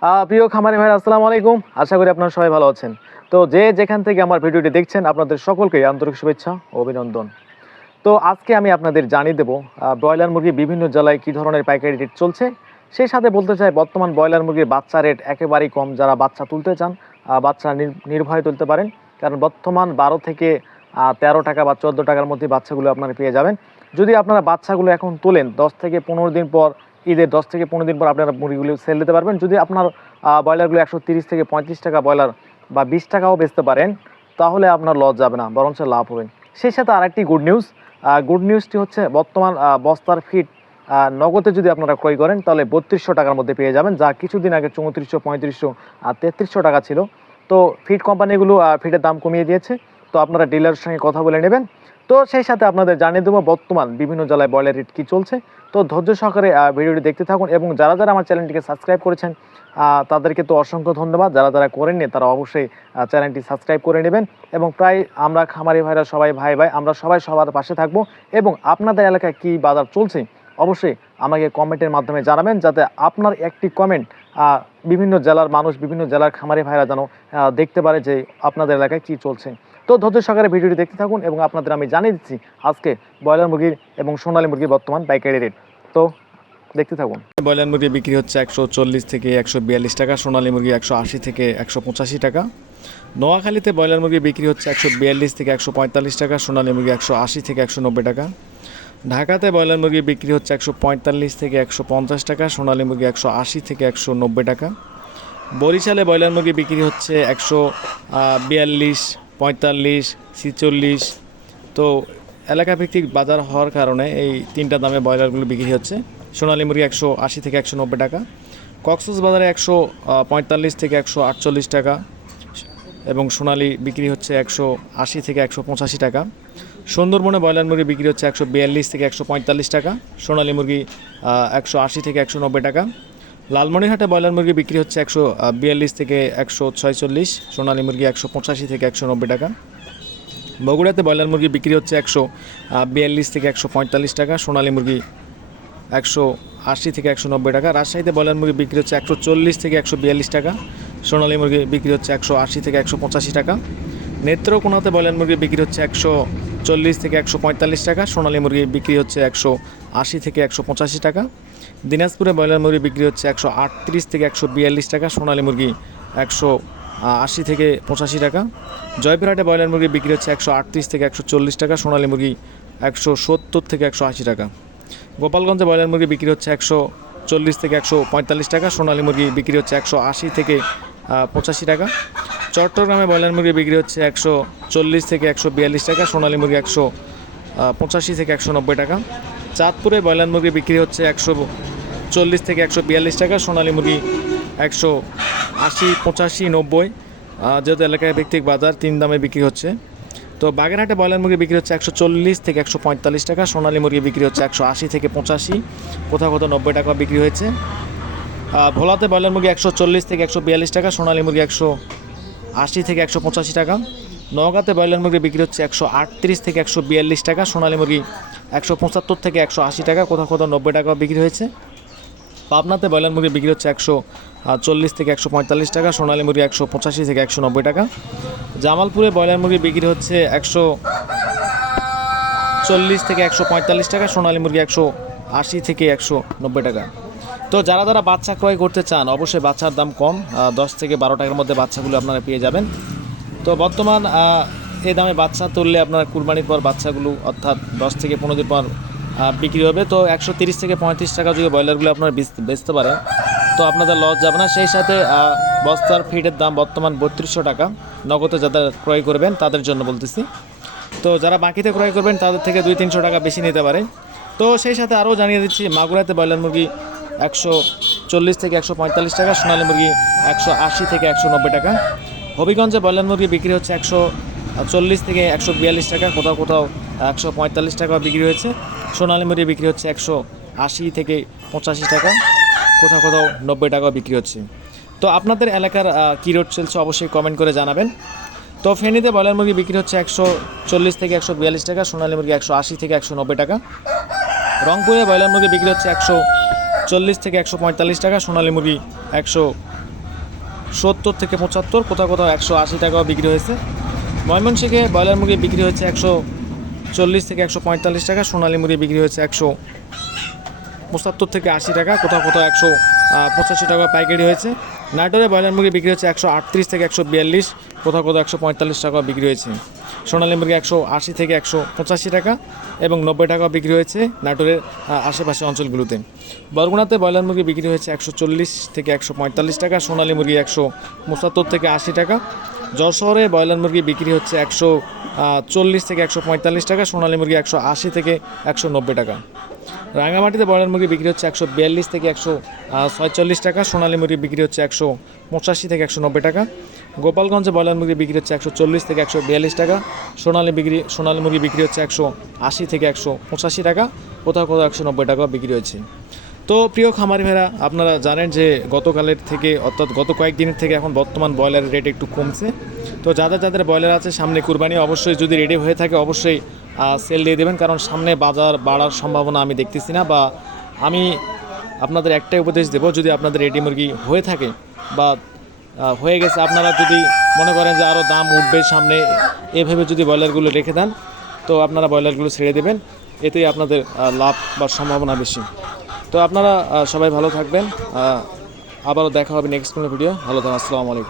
প্রিয় খামারি ভাই আসসালামু আলাইকুম। আশা করি আপনারা সবাই ভালো আছেন। তো যে যেখান থেকে আমার ভিডিওটি দেখছেন, আপনাদের সকলকে আন্তরিক শুভেচ্ছা ও অভিনন্দন। তো আজকে আমি আপনাদের জানিয়ে দেবো ব্রয়লার মুরগি বিভিন্ন জেলায় কী ধরনের পাইকারি রেট চলছে। সেই সাথে বলতে চাই, বর্তমান ব্রয়লার মুরগির বাচ্চা রেট একেবারেই কম যারা বাচ্চা তুলতে চান বাচ্চা নির- নির্ভয়ে তুলতে পারেন। কারণ বর্তমান বারো থেকে তেরো টাকা বা চোদ্দ টাকার মধ্যে বাচ্চাগুলো আপনারা পেয়ে যাবেন। যদি আপনারা বাচ্চাগুলো এখন তোলেন, দশ থেকে পনেরো দিন পর ঈদের দশ থেকে পনেরো দিন পর আপনারা মুরগিগুলো সেল দিতে পারবেন। যদি আপনার ব্রয়লারগুলো একশো তিরিশ থেকে পঁয়ত্রিশ টাকা ব্রয়লার বা বিশ টাকাও বেচতে পারেন, তাহলে আপনার লস যাবে না, বরঞ্চ লাভ হবে। সেই সাথে আরেকটি গুড নিউজ গুড নিউজটি হচ্ছে বর্তমান বস্তার ফিট নগদে যদি আপনারা ক্রয় করেন, তাহলে বত্রিশশো টাকার মধ্যে পেয়ে যাবেন, যা কিছুদিন আগে চৌত্রিশশো, পঁয়ত্রিশশো আর তেত্রিশশো টাকা ছিল। তো ফিট কোম্পানিগুলো ফিটের দাম কমিয়ে দিয়েছে। তো আপনারা ডিলারের সঙ্গে কথা বলে নেবেন। তো সেই সাথে আপনাদের জানিয়ে দেবো বর্তমান বিভিন্ন জেলায় ব্রয়লার রেট কী চলছে। তো ধৈর্য সহকারে ভিডিওটি দেখতে থাকুন এবং যারা যারা আমার চ্যানেলটিকে সাবস্ক্রাইব করেছেন তাদেরকে তো অসংখ্য ধন্যবাদ। যারা যারা করেননি, তারা অবশ্যই চ্যানেলটি সাবস্ক্রাইব করে নেবেন এবং প্রায় আমরা খামারি ভাইরা সবাই, ভাই ভাই, আমরা সবাই সবার পাশে থাকব এবং আপনাদের এলাকায় কী বাজার চলছে অবশ্যই আমাকে কমেন্টের মাধ্যমে জানাবেন যাতে আপনার একটি কমেন্ট বিভিন্ন জেলার মানুষ, বিভিন্ন জেলার খামারি ভাইরা যেন দেখতে পারে যে আপনাদের এলাকায় কী চলছে। তো ধৈর্য সহকারে ভিডিওটি দেখতে থাকুন এবং আপনাদের আমি জানিয়ে দিচ্ছি, আজকে ব্রয়লার মুরগির এবং সোনালী মুরগির বর্তমান পাইকারি রেট। তো দেখতে থাকুন। ব্রয়লার মুরগি বিক্রি হচ্ছে একশো চল্লিশ থেকে একশো বিয়াল্লিশ টাকা, সোনালী মুরগি একশো আশি থেকে একশো পঁচাশি টাকা। নোয়াখালীতে ব্রয়লার মুরগি বিক্রি হচ্ছে একশো বিয়াল্লিশ থেকে একশো পঁয়তাল্লিশ টাকা, সোনালী মুরগি একশো আশি থেকে একশো নব্বই টাকা। ঢাকাতে ব্রয়লার মুরগি বিক্রি হচ্ছে একশো পঁয়তাল্লিশ থেকে একশো পঞ্চাশ টাকা, সোনালী মুরগি একশো আশি থেকে একশো নব্বই টাকা। বরিশালে ব্রয়লার মুরগি বিক্রি হচ্ছে একশো বিয়াল্লিশ পঁয়তাল্লিশ, ছিচল্লিশ। তো এলাকাভিত্তিক বাজার হওয়ার কারণে এই তিনটা দামে ব্রয়লারগুলো বিক্রি হচ্ছে। সোনালী মুরগি একশো আশি থেকে একশো নব্বই টাকা কক্সস বাজারে একশো পঁয়তাল্লিশ থেকে একশো আটচল্লিশ টাকা এবং সোনালি বিক্রি হচ্ছে একশো আশি থেকে একশো পঁচাশি টাকা। সুন্দরবনে ব্রয়লার মুরগি বিক্রি হচ্ছে একশো বিয়াল্লিশ থেকে একশো পঁয়তাল্লিশ টাকা, সোনালী মুরগি একশো আশি থেকে একশো নব্বই টাকা। লালমনিরহাটে ব্রয়লার মুরগি বিক্রি হচ্ছে একশো বিয়াল্লিশ থেকে একশো ছয়চল্লিশ, সোনালী মুরগি একশো পঁচাশি থেকে একশো নব্বই টাকা। বগুড়াতে ব্রয়লার মুরগি বিক্রি হচ্ছে একশো বিয়াল্লিশ থেকে একশো পঁয়তাল্লিশ টাকা, সোনালী মুরগি একশো আশি থেকে একশো নব্বই টাকা। রাজশাহীতে ব্রয়লার মুরগি বিক্রি হচ্ছে একশো চল্লিশ থেকে একশো বিয়াল্লিশ টাকা, সোনালী মুরগি বিক্রি হচ্ছে একশো আশি থেকে একশো পঁচাশি টাকা। নেত্রকোনাতে ব্রয়লার মুরগি বিক্রি হচ্ছে একশো চল্লিশ থেকে একশো পঁয়তাল্লিশ টাকা, সোনালী মুরগি বিক্রি হচ্ছে একশো আশি থেকে একশো পঁচাশি টাকা। দিনাজপুরে ব্রয়লার মুরগি বিক্রি হচ্ছে একশো আটত্রিশ থেকে একশো বিয়াল্লিশ টাকা, সোনালী মুরগি একশো আশি থেকে পঁচাশি টাকা। জয়পুরহাটে ব্রয়লার মুরগি বিক্রি হচ্ছে একশো আটত্রিশ থেকে একশো চল্লিশ টাকা, সোনালী মুরগি একশো সত্তর থেকে একশো আশি টাকা। গোপালগঞ্জে ব্রয়লার মুরগি বিক্রি হচ্ছে একশো চল্লিশ থেকে একশো পঁয়তাল্লিশ টাকা, সোনালী মুরগি বিক্রি হচ্ছে একশো আশি থেকে পঁচাশি টাকা। চট্টগ্রামে ব্রয়লার মুরগি বিক্রি হচ্ছে একশো চল্লিশ থেকে একশো বিয়াল্লিশ টাকা, সোনালী মুরগি একশো পঁচাশি থেকে একশো নব্বই টাকা। চাঁদপুরে ব্রয়লার মুরগি বিক্রি হচ্ছে একশো চল্লিশ থেকে একশো বিয়াল্লিশ টাকা, সোনালী মুরগি একশো আশি, পঁচাশি, নব্বই। যেহেতু এলাকায় ভিত্তিক বাজার, তিন দামে বিক্রি হচ্ছে। তো বাগেরহাটে ব্রয়লার মুরগি বিক্রি হচ্ছে একশো চল্লিশ থেকে একশো পঁয়তাল্লিশ টাকা, সোনালী মুরগি বিক্রি হচ্ছে একশো আশি থেকে পঁচাশি, কোথাও কোথাও নব্বই টাকা বিক্রি হয়েছে। ভোলাতে ব্রয়লার মুরগি একশো চল্লিশ থেকে একশো বিয়াল্লিশ টাকা, সোনালী মুরগি একশো আশি থেকে একশো পঁচাশি টাকা। নওগাঁতে ব্রয়লার মুরগি বিক্রি হচ্ছে একশো আটত্রিশ থেকে একশো বিয়াল্লিশ টাকা, সোনালী মুরগি একশো পঁচাত্তর থেকে একশো আশি টাকা, কোথাও কোথাও নব্বই টাকা বিক্রি হয়েছে। পাবনাতে ব্রয়লার মুরগি বিক্রি হচ্ছে একশো চল্লিশ থেকে একশো পঁয়তাল্লিশ টাকা, সোনালী মুরগি একশো পঁচাশি থেকে একশো নব্বই টাকা। জামালপুরে ব্রয়লার মুরগি বিক্রি হচ্ছে একশো চল্লিশ থেকে একশো পঁয়তাল্লিশ টাকা, সোনালী মুরগি একশো আশি থেকে একশো নব্বই টাকা। তো যারা যারা বাচ্চা ক্রয় করতে চান, অবশ্যই বাচ্চার দাম কম দশ থেকে বারো টাকার মধ্যে বাচ্চাগুলো আপনারা পেয়ে যাবেন। তো বর্তমান এই দামে বাচ্চা তুললে আপনার কুরবানির পর বাচ্চাগুলো অর্থাৎ দশ থেকে পনেরো দিন পর বিক্রি হবে। তো একশো তিরিশ থেকে পঁয়ত্রিশ টাকা যদি ব্রয়লারগুলো আপনারা বেচ- বেচতে পারেন তো আপনাদের লস যাবে না। সেই সাথে বস্তার ফিটের দাম বর্তমান বত্রিশশো টাকা। নগদে যাদের ক্রয় করবেন, তাদের জন্য বলতেছি। তো যারা বাকিতে ক্রয় করবেন, তাদের থেকে দুই তিনশো টাকা বেশি নিতে পারে। তো সেই সাথে আরও জানিয়ে দিচ্ছি, মাগুরাতে ব্রয়লার মুরগি একশো চল্লিশ থেকে একশো পঁয়তাল্লিশ টাকা, সোনালী মুরগি একশো আশি থেকে একশো নব্বই টাকা। হবিগঞ্জে ব্রয়লার মুরগি বিক্রি হচ্ছে একশো চল্লিশ থেকে একশো বিয়াল্লিশ টাকা, কোথাও কোথাও একশো পঁয়তাল্লিশ টাকা বিক্রি হয়েছে। সোনালী মুরগি বিক্রি হচ্ছে একশো আশি থেকে পঁচাশি টাকা, কোথাও কোথাও নব্বই টাকাও বিক্রি হচ্ছে। তো আপনাদের এলাকার কী রেট চলছে অবশ্যই কমেন্ট করে জানাবেন। তো ফেনীতে ব্রয়লার মুরগি বিক্রি হচ্ছে একশো চল্লিশ থেকে একশো বিয়াল্লিশ টাকা, সোনালী মুরগি একশো আশি থেকে একশো নব্বই টাকা। রংপুরে ব্রয়লার মুরগি বিক্রি হচ্ছে একশো চল্লিশ থেকে একশো পঁয়তাল্লিশ টাকা, সোনালী মুরগি একশো সত্তর থেকে পঁচাত্তর, কোথাও কোথাও একশো আশি টাকাও বিক্রি হয়েছে। ময়মনসিংহে ব্রয়লার মুরগি বিক্রি হচ্ছে একশো চল্লিশ থেকে একশো পঁয়তাল্লিশ টাকা, সোনালী মুরগি বিক্রি হচ্ছে একশো পঁচাত্তর থেকে আশি টাকা, কোথাও কোথাও একশো পঁচাশি টাকা পাইকারি হয়েছে। নাটোরে ব্রয়লার মুরগি বিক্রি হচ্ছে একশো আটত্রিশ থেকে একশো বিয়াল্লিশ, কোথাও কোথাও একশো পঁয়তাল্লিশ টাকা বিক্রি হয়েছে। সোনালী মুরগি একশো আশি থেকে একশো পঁচাশি টাকা এবং নব্বই টাকা বিক্রি হয়েছে নাটোরের আশেপাশে অঞ্চলগুলোতে। বরগুনাতে ব্রয়লার মুরগি বিক্রি হয়েছে একশো চল্লিশ থেকে একশো পঁয়তাল্লিশ টাকা, সোনালী মুরগি একশো পঁচাত্তর থেকে আশি টাকা যশোরে ব্রয়লার মুরগি বিক্রি হচ্ছে একশো চল্লিশ থেকে একশো পঁয়তাল্লিশ টাকা, সোনালী মুরগি একশো আশি থেকে একশো নব্বই টাকা। রাঙামাটিতে ব্রয়লার মুরগি বিক্রি হচ্ছে একশো বিয়াল্লিশ থেকে একশো ছয়চল্লিশ টাকা, সোনালী মুরগি বিক্রি হচ্ছে একশো পঁচাশি থেকে একশো নব্বই টাকা। গোপালগঞ্জে ব্রয়লার মুরগি বিক্রি হচ্ছে একশো চল্লিশ থেকে একশো বিয়াল্লিশ টাকা, সোনালী বিক্রি, সোনালী মুরগি বিক্রি হচ্ছে একশো আশি থেকে একশো পঁচাশি টাকা, কোথাও কোথাও একশো নব্বই টাকা বিক্রি হচ্ছে তো প্রিয় খামারি ভেড়া আপনারা জানেন যে গতকালের থেকে, অর্থাৎ গত কয়েকদিনের থেকে এখন বর্তমান ব্রয়লারের রেট একটু কমছে। তো যাদের যাদের ব্রয়লার আছে, সামনে কুরবানি, অবশ্যই যদি রেডি হয়ে থাকে, অবশ্যই সেল দিয়ে দেবেন। কারণ সামনে বাজার বাড়ার সম্ভাবনা আমি দেখতেছি না বা আমি আপনাদের একটাই উপদেশ দেবো, যদি আপনাদের রেডি মুরগি হয়ে থাকে বা হয়ে গেছে, আপনারা যদি মনে করেন যে আরও দাম উঠবে সামনে, এভাবে যদি ব্রয়লারগুলো রেখে দেন, তো আপনারা ব্রয়লারগুলো ছেড়ে দেবেন। এতেই আপনাদের লাভ বা সম্ভাবনা বেশি। তো আপনারা সবাই ভালো থাকবেন। আবারও দেখা হবে নেক্সট কোনো ভিডিও ভালো থাকুন, আসসালামু আলাইকুম।